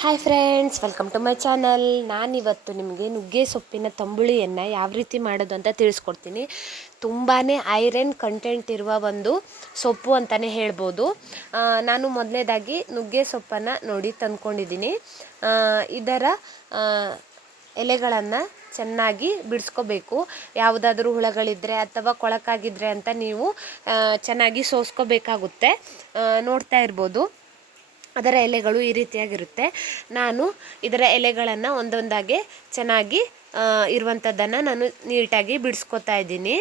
Hi friends, welcome to my channel. ನಾನಿವತ್ತು ನಿಮಗೆ ನುಗ್ಗೆ ಸೊಪ್ಪಿನ ತಂಬುಳಿಯನ್ನು ಯಾವ ರೀತಿ ಮಾಡೋದು ಅಂತ ತಿಳಿಸ್ಕೊಡ್ತೀನಿ. ತುಂಬಾ ಐರನ್ ಕಂಟೆಂಟ್ ಇರುವ ಒಂದು ಸೊಪ್ಪು ಅಂತಲೇ ಹೇಳ್ಬೋದು. ನಾನು ಮೊದಲನೇದಾಗಿ ನುಗ್ಗೆ ಸೊಪ್ಪನ್ನು ನೋಡಿ ತಂದ್ಕೊಂಡಿದ್ದೀನಿ. ಇದರ ಎಲೆಗಳನ್ನು ಚೆನ್ನಾಗಿ ಬಿಡಿಸ್ಕೋಬೇಕು. ಯಾವುದಾದ್ರೂ ಹುಳಗಳಿದ್ದರೆ ಅಥವಾ ಕೊಳಕಾಗಿದ್ದರೆ ಅಂತ ನೀವು ಚೆನ್ನಾಗಿ ಸೋಸ್ಕೋಬೇಕಾಗುತ್ತೆ. ನೋಡ್ತಾ ಇರ್ಬೋದು, ಅದರ ಎಲೆಗಳು ಈ ರೀತಿಯಾಗಿರುತ್ತೆ. ನಾನು ಇದರ ಎಲೆಗಳನ್ನು ಒಂದೊಂದಾಗಿ ಚೆನ್ನಾಗಿ ಇರುವಂಥದ್ದನ್ನು ನಾನು ನೀಟಾಗಿ ಬಿಡಿಸ್ಕೊತಾ ಇದ್ದೀನಿ.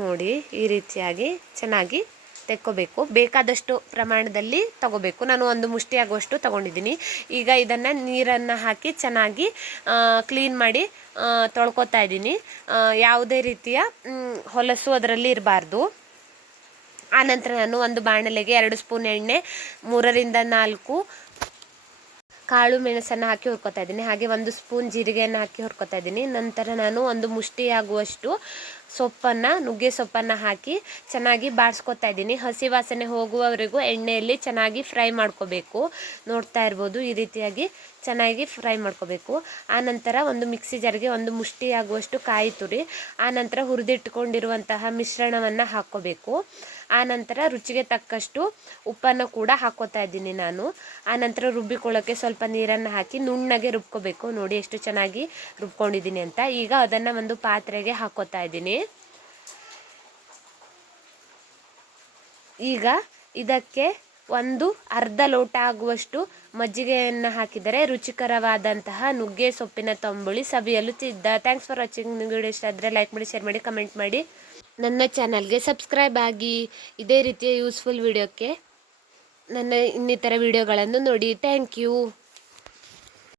ನೋಡಿ, ಈ ರೀತಿಯಾಗಿ ಚೆನ್ನಾಗಿ ತೆಕ್ಕೋಬೇಕು. ಬೇಕಾದಷ್ಟು ಪ್ರಮಾಣದಲ್ಲಿ ತಗೋಬೇಕು. ನಾನು ಒಂದು ಮುಷ್ಟಿ ಆಗುವಷ್ಟು ತಗೊಂಡಿದ್ದೀನಿ. ಈಗ ಇದನ್ನು ನೀರನ್ನು ಹಾಕಿ ಚೆನ್ನಾಗಿ ಕ್ಲೀನ್ ಮಾಡಿ ತೊಳ್ಕೊತಾ ಇದ್ದೀನಿ. ಯಾವುದೇ ರೀತಿಯ ಹೊಲಸು ಅದರಲ್ಲಿ ಇರಬಾರ್ದು. ಆನಂತರ ನಾನು ಒಂದು ಬಾಣಲೆಗೆ 2 ಸ್ಪೂನ್ ಎಣ್ಣೆ, 3 ರಿಂದ 4 ಕಾಳು ಮೆಣಸನ್ನು ಹಾಕಿ ಹುರ್ಕೊತಾ ಇದ್ದೀನಿ. ಹಾಗೆ 1 ಸ್ಪೂನ್ ಜೀರಿಗೆಯನ್ನು ಹಾಕಿ ಹುರ್ಕೊತಾ ಇದ್ದೀನಿ. ನಂತರ ನಾನು ಒಂದು ಮುಷ್ಟಿ ಆಗುವಷ್ಟು ನುಗ್ಗೆ ಸೊಪ್ಪನ್ನು ಹಾಕಿ ಚೆನ್ನಾಗಿ ಬಾಡಿಸ್ಕೊತಾ ಇದ್ದೀನಿ. ಹಸಿ ವಾಸನೆ ಹೋಗುವವರೆಗೂ ಎಣ್ಣೆಯಲ್ಲಿ ಚೆನ್ನಾಗಿ ಫ್ರೈ ಮಾಡ್ಕೋಬೇಕು. ನೋಡ್ತಾ ಇರ್ಬೋದು, ಈ ರೀತಿಯಾಗಿ ಚೆನ್ನಾಗಿ ಫ್ರೈ ಮಾಡ್ಕೋಬೇಕು. ಆನಂತರ ಒಂದು ಮಿಕ್ಸಿ ಜಾರ್ಗೆ 1 ಮುಷ್ಟಿ ಆಗುವಷ್ಟು ಕಾಯಿ ತುರಿ, ಆನಂತರ ಹುರಿದಿಟ್ಕೊಂಡಿರುವಂತಹ ಮಿಶ್ರಣವನ್ನು ಹಾಕ್ಕೋಬೇಕು. ಆನಂತರ ರುಚಿಗೆ ತಕ್ಕಷ್ಟು ಉಪ್ಪನ್ನು ಕೂಡ ಹಾಕ್ಕೋತಾ ಇದ್ದೀನಿ ನಾನು. ಆನಂತರ ರುಬ್ಬಿಕೊಳ್ಳೋಕ್ಕೆ ಸ್ವಲ್ಪ ನೀರನ್ನು ಹಾಕಿ ನುಣ್ಣಗೆ ರುಬ್ಕೋಬೇಕು. ನೋಡಿ ಎಷ್ಟು ಚೆನ್ನಾಗಿ ರುಬ್ಕೊಂಡಿದ್ದೀನಿ ಅಂತ. ಈಗ ಅದನ್ನು ಒಂದು ಪಾತ್ರೆಗೆ ಹಾಕ್ಕೋತಾ ಇದ್ದೀನಿ. ಈಗ ಇದಕ್ಕೆ ಒಂದು ಅರ್ಧ ಲೋಟ ಆಗುವಷ್ಟು ಮಜ್ಜಿಗೆಯನ್ನು ಹಾಕಿದರೆ ರುಚಿಕರವಾದಂತಹ ನುಗ್ಗೆ ಸೊಪ್ಪಿನ ತಂಬುಳಿ ಸವಿಯಲು ಸಿದ್ಧ. Thanks for watching. ನಿಮಗೆ ವಿಡಿಯೋ ಇಷ್ಟ ಆದರೆ ಲೈಕ್ ಮಾಡಿ, ಶೇರ್ ಮಾಡಿ, ಕಮೆಂಟ್ ಮಾಡಿ. ನನ್ನ ಚಾನಲ್ಗೆ ಸಬ್ಸ್ಕ್ರೈಬ್ ಆಗಿ. ಇದೇ ರೀತಿಯ ಯೂಸ್ಫುಲ್ ವಿಡಿಯೋಕ್ಕೆ ನನ್ನ ಇನ್ನಿತರ ವಿಡಿಯೋಗಳನ್ನು ನೋಡಿ. Thank you.